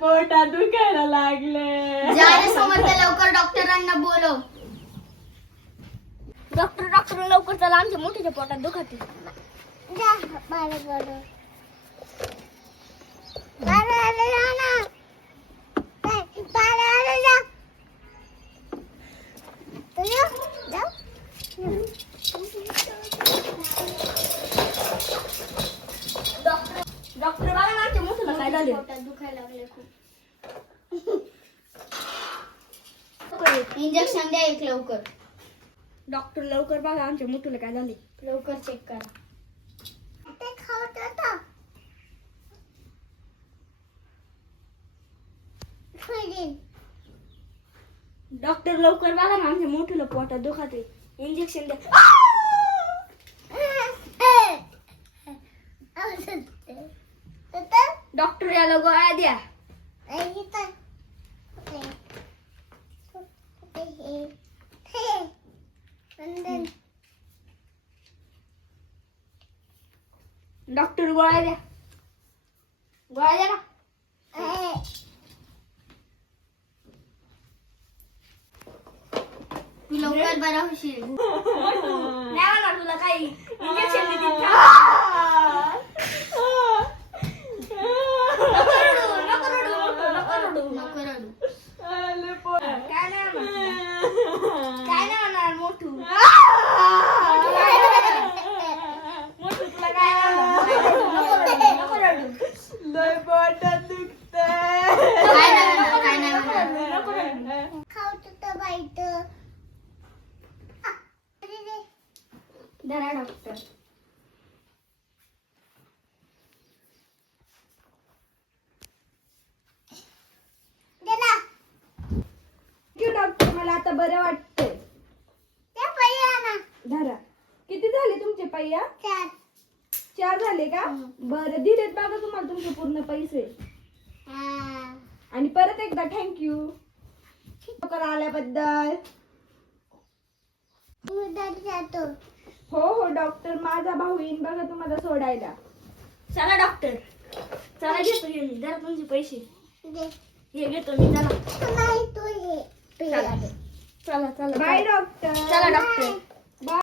पोटात दुखायला लागले. जायला समजतं लवकर डॉक्टरांना बोलव. डॉक्टर लवकर चला आमच्या मोठ्याच्या पोटात दुखते. डॉक्टर बघा ना आमच्या मोठ्याला काय झाले. पोटात दुखायला लागले खूप. इंजेक्शन द्या एक लवकर. डॉक्टर लवकर बघा आमच्या मोठ्याला काय झाले. लवकर चेक करा. ते खावत होता. डॉक्टर लवकर बघा ना आमच्या मोठ्याला पोटात दुखते. इंजेक्शन द्या. डॉक्टर याला गोळ्या द्या. डॉक्टर गोळ्या द्या. गोळ्या द्या ना. तू लवकर बरा होशील. नाही होणार तुला काही. इंजेक्शन देतील का? काय नाही होणार मोठू. मोठू तुला काय नको रडू. लय पोटात दुखतंय. काय नाही होणार. धरा डॉक्टर. डॉक्टर मला आता बरं वाटतंय. धरा. किती झाले तुमचे पहिया? 4 झाले का? बरं दिलेत बघा तुम्हाला तुमचे पूर्ण पैसे. आणि परत एकदा थँक्यू लवकर आल्याबद्दल. हो हो डॉक्टर माझा भाऊ येईन बघा तुम्हाला सोडायला. चला डॉक्टर. चला घेतो मी जरा तुमचे पैसे. हे घेतो मी. चला चला चला. By doctor. चला डॉक्टर.